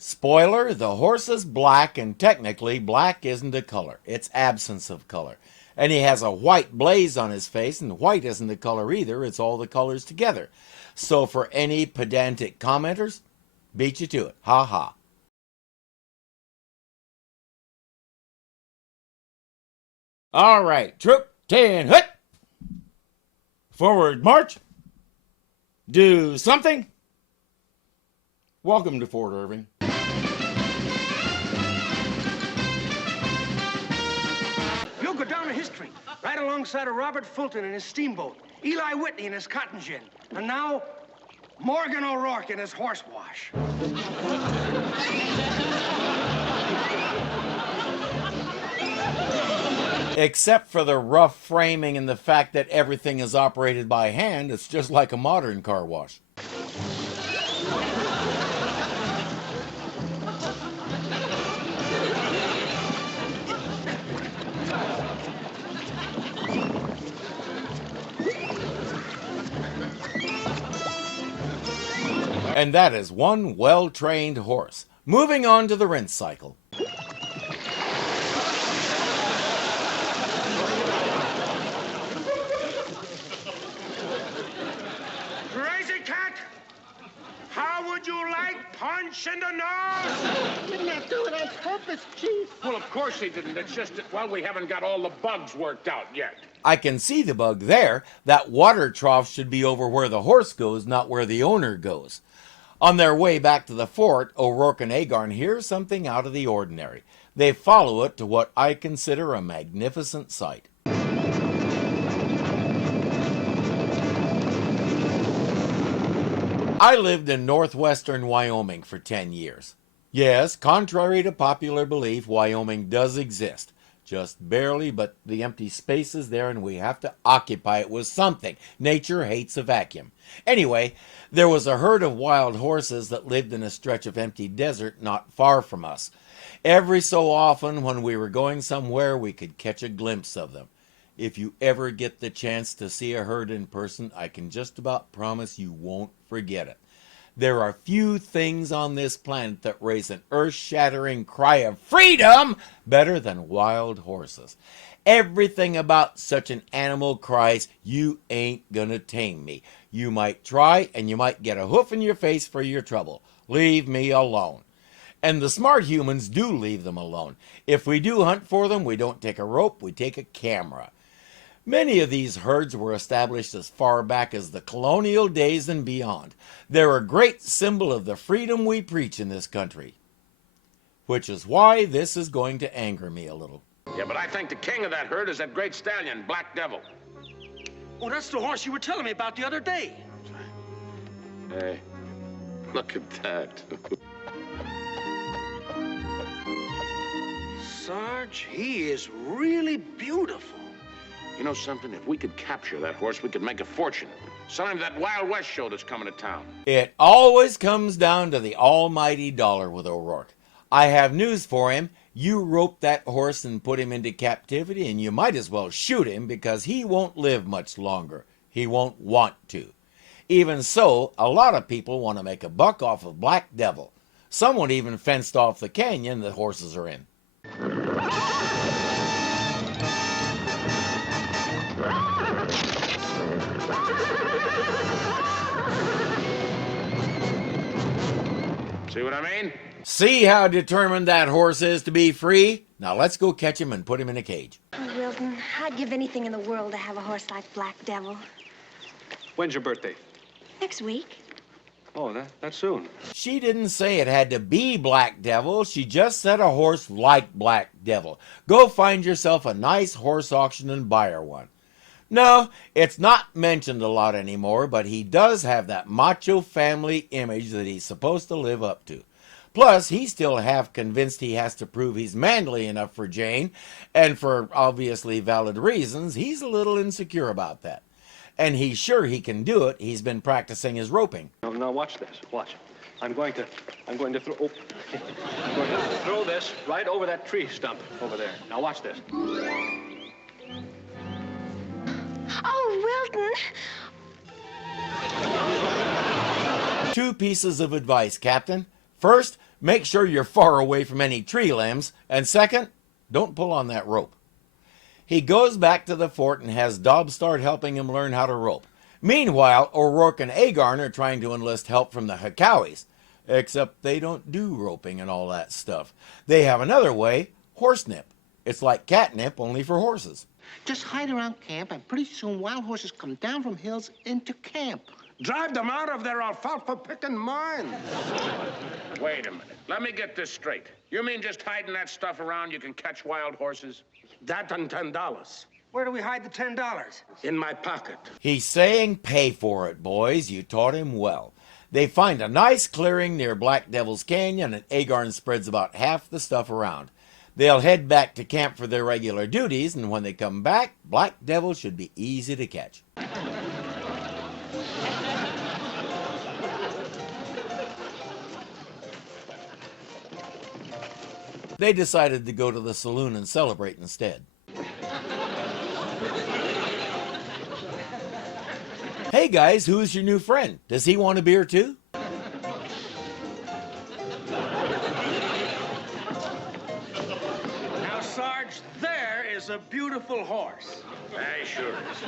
Spoiler, the horse is black, and technically black isn't a color. It's absence of color. And he has a white blaze on his face, and white isn't a color either. It's all the colors together. So for any pedantic commenters, beat you to it. Ha ha. All right, troop 10, hut! Forward march. Do something. Welcome to Fort Irving. You'll go down in history, right alongside of Robert Fulton and his steamboat, Eli Whitney and his cotton gin, and now Morgan O'Rourke and his horse wash. Except for the rough framing and the fact that everything is operated by hand, it's just like a modern car wash. And that is one well-trained horse. Moving on to the rinse cycle. Crazy cat! How would you like punch in the nose? Didn't have to do it on purpose, Chief. Well, of course he didn't. It's just that, well, we haven't got all the bugs worked out yet. I can see the bug there. That water trough should be over where the horse goes, not where the owner goes. On their way back to the fort, O'Rourke and Agarn hear something out of the ordinary. They follow it to what I consider a magnificent sight. I lived in northwestern Wyoming for 10 years. Yes, contrary to popular belief, Wyoming does exist. Just barely, but the empty space is there and we have to occupy it with something. Nature hates a vacuum. Anyway, there was a herd of wild horses that lived in a stretch of empty desert not far from us. Every so often when we were going somewhere, we could catch a glimpse of them. If you ever get the chance to see a herd in person, I can just about promise you won't forget it. There are few things on this planet that raise an earth-shattering cry of freedom better than wild horses. Everything about such an animal cries, "You ain't gonna tame me." You might try, and you might get a hoof in your face for your trouble. Leave me alone. And the smart humans do leave them alone. If we do hunt for them, we don't take a rope, we take a camera. Many of these herds were established as far back as the colonial days and beyond. They're a great symbol of the freedom we preach in this country. Which is why this is going to anger me a little. Yeah, but I think the king of that herd is that great stallion, Black Devil. Oh, that's the horse you were telling me about the other day. Hey, look at that. Sarge, he is really beautiful. You know something? If we could capture that horse, we could make a fortune. Sell him to that Wild West show that's coming to town. It always comes down to the almighty dollar with O'Rourke. I have news for him. You rope that horse and put him into captivity, and you might as well shoot him because he won't live much longer. He won't want to. Even so, a lot of people want to make a buck off of Black Devil. Someone even fenced off the canyon the horses are in. See what I mean? See how determined that horse is to be free? Now let's go catch him and put him in a cage. Oh, Wilton, I'd give anything in the world to have a horse like Black Devil. When's your birthday? Next week. Oh, that soon. She didn't say it had to be Black Devil. She just said a horse like Black Devil. Go find yourself a nice horse auction and buy her one. No, it's not mentioned a lot anymore, but he does have that macho family image that he's supposed to live up to. Plus, he's still half convinced he has to prove he's manly enough for Jane, and for obviously valid reasons, he's a little insecure about that. And he's sure he can do it. He's been practicing his roping. Now watch this. Watch. I'm going to throw. Oh, I'm going to throw this right over that tree stump over there. Now watch this. Oh, Wilton! Two pieces of advice, Captain. First, make sure you're far away from any tree limbs, and second, don't pull on that rope. He goes back to the fort and has Dobstart helping him learn how to rope. Meanwhile, O'Rourke and Agarn are trying to enlist help from the Hatchaways, except they don't do roping and all that stuff. They have another way, horsenip. It's like catnip, only for horses. Just hide around camp, and pretty soon wild horses come down from hills into camp. Drive them out of their alfalfa-picking minds. Wait a minute. Let me get this straight. You mean just hiding that stuff around you can catch wild horses? That and $10. Where do we hide the $10? In my pocket. He's saying pay for it, boys. You taught him well. They find a nice clearing near Black Devil's Canyon, and Agarn spreads about half the stuff around. They'll head back to camp for their regular duties, and when they come back, Black Devil should be easy to catch. They decided to go to the saloon and celebrate instead. Hey guys, who's your new friend? Does he want a beer too? Now, Sarge, there is a beautiful horse. Hey, sure is.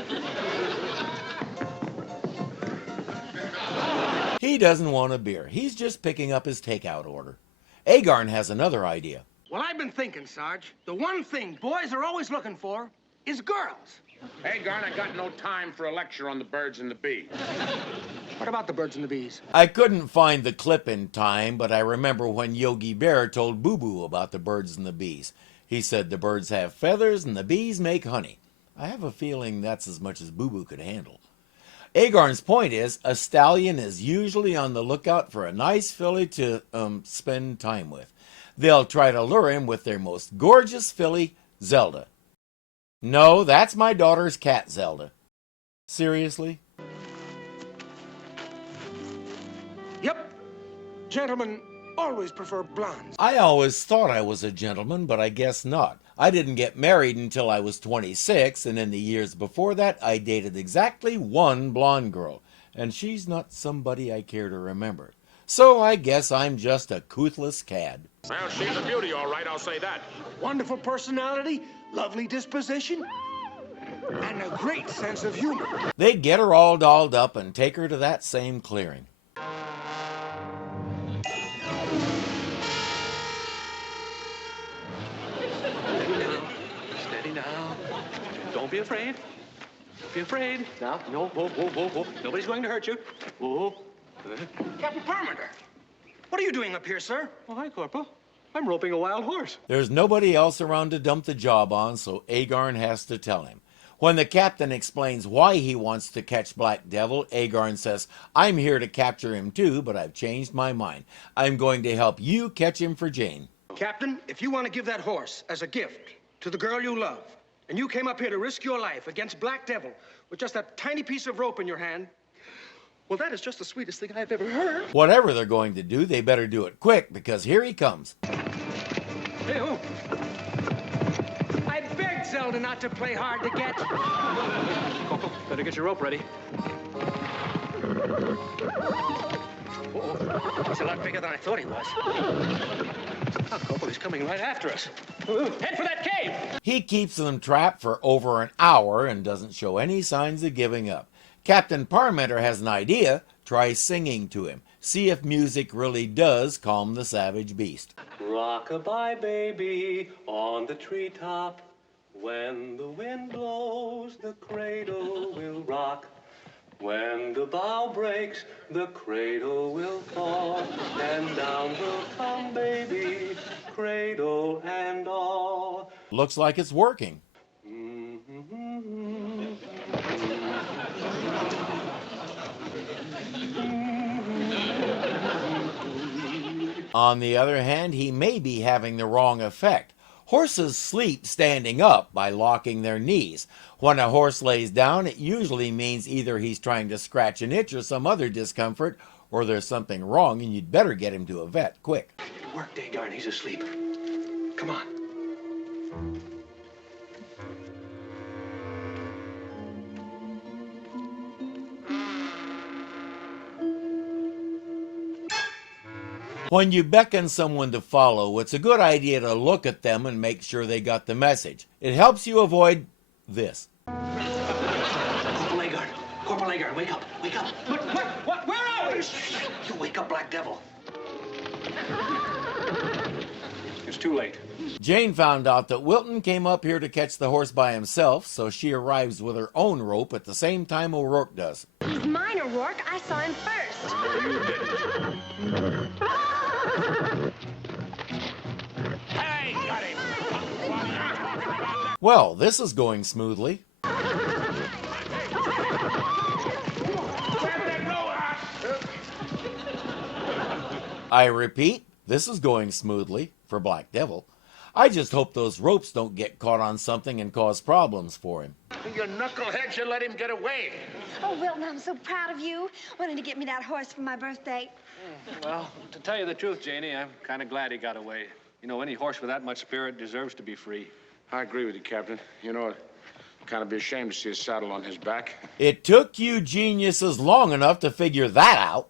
He doesn't want a beer. He's just picking up his takeout order. Agarn has another idea. Well, I've been thinking, Sarge, the one thing boys are always looking for is girls. Hey, Garn, I got no time for a lecture on the birds and the bees. What about the birds and the bees? I couldn't find the clip in time, but I remember when Yogi Bear told Boo Boo about the birds and the bees. He said the birds have feathers and the bees make honey. I have a feeling that's as much as Boo Boo could handle. Agarn's point is, a stallion is usually on the lookout for a nice filly to spend time with. They'll try to lure him with their most gorgeous filly, Zelda. No, that's my daughter's cat, Zelda. Seriously? Yep. Gentlemen always prefer blondes. I always thought I was a gentleman, but I guess not. I didn't get married until I was 26, and in the years before that, I dated exactly one blonde girl, and she's not somebody I care to remember. So I guess I'm just a toothless cad. Well, she's a beauty, all right, I'll say that. Wonderful personality, lovely disposition, and a great sense of humor. They get her all dolled up and take her to that same clearing. Steady now. Don't be afraid. Don't be afraid. Now, no, whoa. Nobody's going to hurt you. Whoa. Captain Parmenter, what are you doing up here, sir? Oh, hi, Corporal. I'm roping a wild horse. There's nobody else around to dump the job on, so Agarn has to tell him. When the captain explains why he wants to catch Black Devil, Agarn says, I'm here to capture him too, but I've changed my mind. I'm going to help you catch him for Jane. Captain, if you want to give that horse as a gift to the girl you love, and you came up here to risk your life against Black Devil with just that tiny piece of rope in your hand, well, that is just the sweetest thing I've ever heard. Whatever they're going to do, they better do it quick, because here he comes. Hey, who? I begged Zelda not to play hard to get. Corporal, better get your rope ready. Uh-oh. He's a lot bigger than I thought he was. Oh, Corporal, he's coming right after us. Head for that cave! He keeps them trapped for over an hour and doesn't show any signs of giving up. Captain Parmenter has an idea. Try singing to him. See if music really does calm the savage beast. Rock-a-bye, baby, on the treetop. When the wind blows, the cradle will rock. When the bough breaks, the cradle will fall. And down will come, baby, cradle and all. Looks like it's working. On the other hand, he may be having the wrong effect. Horses sleep standing up by locking their knees. When a horse lays down, it usually means either he's trying to scratch an itch or some other discomfort, or there's something wrong and you'd better get him to a vet, quick. Work, Dagarn, he's asleep. Come on. When you beckon someone to follow, it's a good idea to look at them and make sure they got the message. It helps you avoid this. Corporal Agard, wake up, wake up. What? Where are we? You wake up, Black Devil. It's too late. Jane found out that Wilton came up here to catch the horse by himself, so she arrives with her own rope at the same time O'Rourke does. He's mine, O'Rourke. I saw him first. Hey, got him! Well, this is going smoothly. I repeat, this is going smoothly for Black Devil. I just hope those ropes don't get caught on something and cause problems for him. You knucklehead should let him get away. Oh, Wilton, I'm so proud of you. Wanting to get me that horse for my birthday. Well, to tell you the truth, Janie, I'm kind of glad he got away. You know, any horse with that much spirit deserves to be free. I agree with you, Captain. You know, I'd kind of be ashamed to see a saddle on his back. It took you geniuses long enough to figure that out.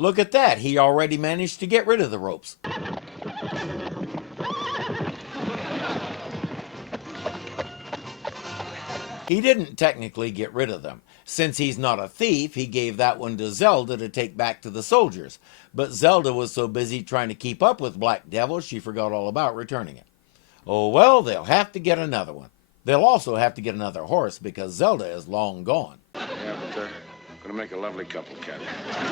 Look at that, he already managed to get rid of the ropes. He didn't technically get rid of them. Since he's not a thief, he gave that one to Zelda to take back to the soldiers. But Zelda was so busy trying to keep up with Black Devil, she forgot all about returning it. Oh well, they'll have to get another one. They'll also have to get another horse because Zelda is long gone. Yeah, but they're gonna make a lovely couple, Captain.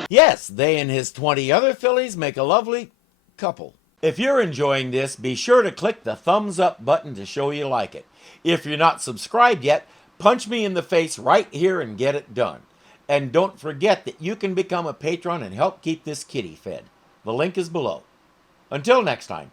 Yes, they and his 20 other fillies make a lovely couple. If you're enjoying this, be sure to click the thumbs up button to show you like it. If you're not subscribed yet, punch me in the face right here and get it done. And don't forget that you can become a patron and help keep this kitty fed. The link is below. Until next time.